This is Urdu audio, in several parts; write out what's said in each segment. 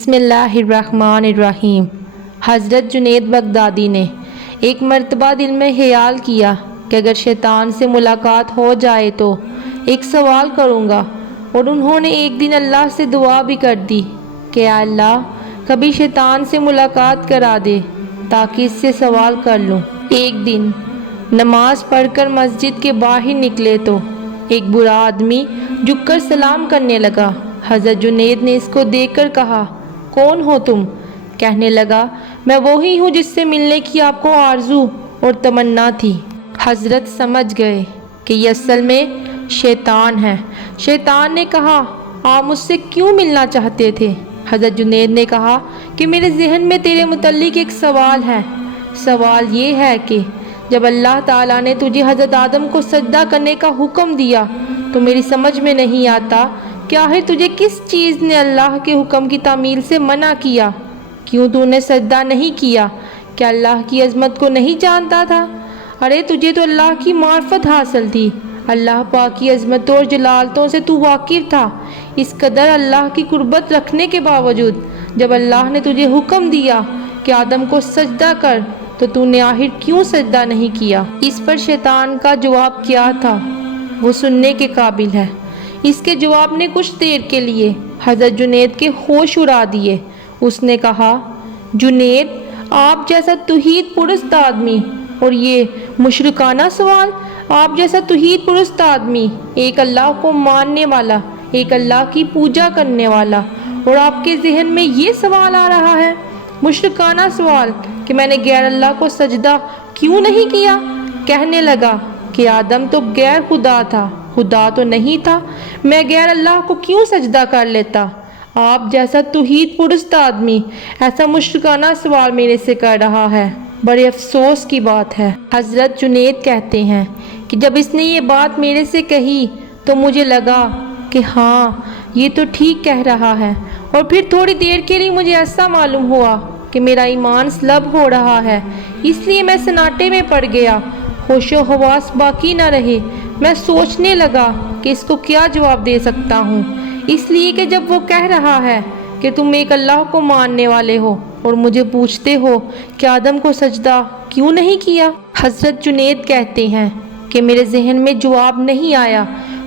بسم اللہ الرحمن الرحیم۔ حضرت جنید بغدادی نے ایک مرتبہ دل میں خیال کیا کہ اگر شیطان سے ملاقات ہو جائے تو ایک سوال کروں گا، اور انہوں نے ایک دن اللہ سے دعا بھی کر دی کہ اے اللہ کبھی شیطان سے ملاقات کرا دے تاکہ اس سے سوال کر لوں۔ ایک دن نماز پڑھ کر مسجد کے باہر نکلے تو ایک برا آدمی جھک کر سلام کرنے لگا۔ حضرت جنید نے اس کو دیکھ کر کہا، کون ہو تم؟ کہنے لگا، میں وہی ہوں جس سے ملنے کی آپ کو آرزو اور تمنا تھی۔ حضرت سمجھ گئے کہ یہ اصل میں شیطان ہے۔ شیطان نے کہا، آپ مجھ سے کیوں ملنا چاہتے تھے؟ حضرت جنید نے کہا کہ میرے ذہن میں تیرے متعلق ایک سوال ہے۔ سوال یہ ہے کہ جب اللہ تعالیٰ نے تجھے حضرت آدم کو سجدہ کرنے کا حکم دیا تو میری سمجھ میں نہیں آتا کہ آخر تجھے کس چیز نے اللہ کے حکم کی تعمیل سے منع کیا؟ کیوں تو نے سجدہ نہیں کیا؟ کیا اللہ کی عظمت کو نہیں جانتا تھا؟ ارے تجھے تو اللہ کی معرفت حاصل تھی، اللہ پاک کی عظمتوں اور جلالتوں سے تو واقف تھا۔ اس قدر اللہ کی قربت رکھنے کے باوجود جب اللہ نے تجھے حکم دیا کہ آدم کو سجدہ کر تو نے آخر کیوں سجدہ نہیں کیا؟ اس پر شیطان کا جواب کیا تھا وہ سننے کے قابل ہے۔ اس کے جواب نے کچھ دیر کے لیے حضرت جنید کے ہوش اڑا دیے۔ اس نے کہا، جنید آپ جیسا توحید پرست آدمی اور یہ مشرکانہ سوال؟ آپ جیسا توحید پرست آدمی، ایک اللہ کو ماننے والا، ایک اللہ کی پوجا کرنے والا، اور آپ کے ذہن میں یہ سوال آ رہا ہے، مشرکانہ سوال کہ میں نے غیر اللہ کو سجدہ کیوں نہیں کیا؟ کہنے لگا کہ آدم تو غیر خدا تھا، خدا تو نہیں تھا، میں غیر اللہ کو کیوں سجدہ کر لیتا؟ آپ جیسا توحید پرست آدمی ایسا مشرکانہ سوال میرے سے کر رہا ہے، بڑے افسوس کی بات ہے۔ حضرت جنید کہتے ہیں کہ جب اس نے یہ بات میرے سے کہی تو مجھے لگا کہ ہاں یہ تو ٹھیک کہہ رہا ہے، اور پھر تھوڑی دیر کے لیے مجھے ایسا معلوم ہوا کہ میرا ایمان سلب ہو رہا ہے، اس لیے میں سناٹے میں پڑ گیا، ہوش و حواس باقی نہ رہے۔ میں سوچنے لگا کہ اس کو کیا جواب دے سکتا ہوں، اس لیے کہ جب وہ کہہ رہا ہے کہ تم ایک اللہ کو ماننے والے ہو اور مجھے پوچھتے ہو کہ آدم کو سجدہ کیوں نہیں کیا؟ حضرت جنید کہتے ہیں کہ میرے ذہن میں جواب نہیں آیا،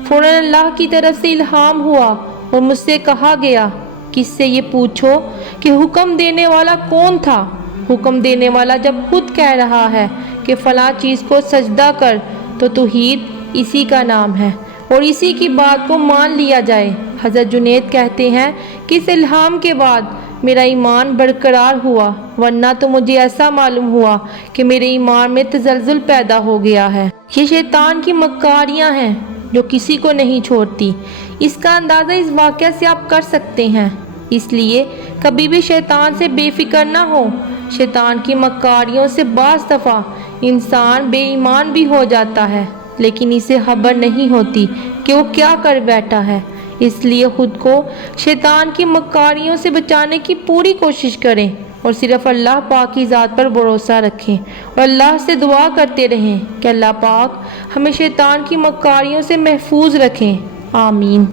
فوراً اللہ کی طرف سے الہام ہوا اور مجھ سے کہا گیا کہ اس سے یہ پوچھو کہ حکم دینے والا کون تھا؟ حکم دینے والا جب خود کہہ رہا ہے کہ فلاں چیز کو سجدہ کر تو توحید اسی کا نام ہے، اور اسی کی بات کو مان لیا جائے۔ حضرت جنید کہتے ہیں کہ اس الہام کے بعد میرا ایمان برقرار ہوا، ورنہ تو مجھے ایسا معلوم ہوا کہ میرے ایمان میں تزلزل پیدا ہو گیا ہے۔ یہ شیطان کی مکاریاں ہیں جو کسی کو نہیں چھوڑتی۔ اس کا اندازہ اس واقعہ سے آپ کر سکتے ہیں، اس لیے کبھی بھی شیطان سے بے فکر نہ ہو۔ شیطان کی مکاریوں سے بعض دفعہ انسان بے ایمان بھی ہو جاتا ہے، لیکن اسے خبر نہیں ہوتی کہ وہ کیا کر بیٹھا ہے۔ اس لیے خود کو شیطان کی مکاریوں سے بچانے کی پوری کوشش کریں اور صرف اللہ پاک کی ذات پر بھروسہ رکھیں، اور اللہ سے دعا کرتے رہیں کہ اللہ پاک ہمیں شیطان کی مکاریوں سے محفوظ رکھیں۔ آمین۔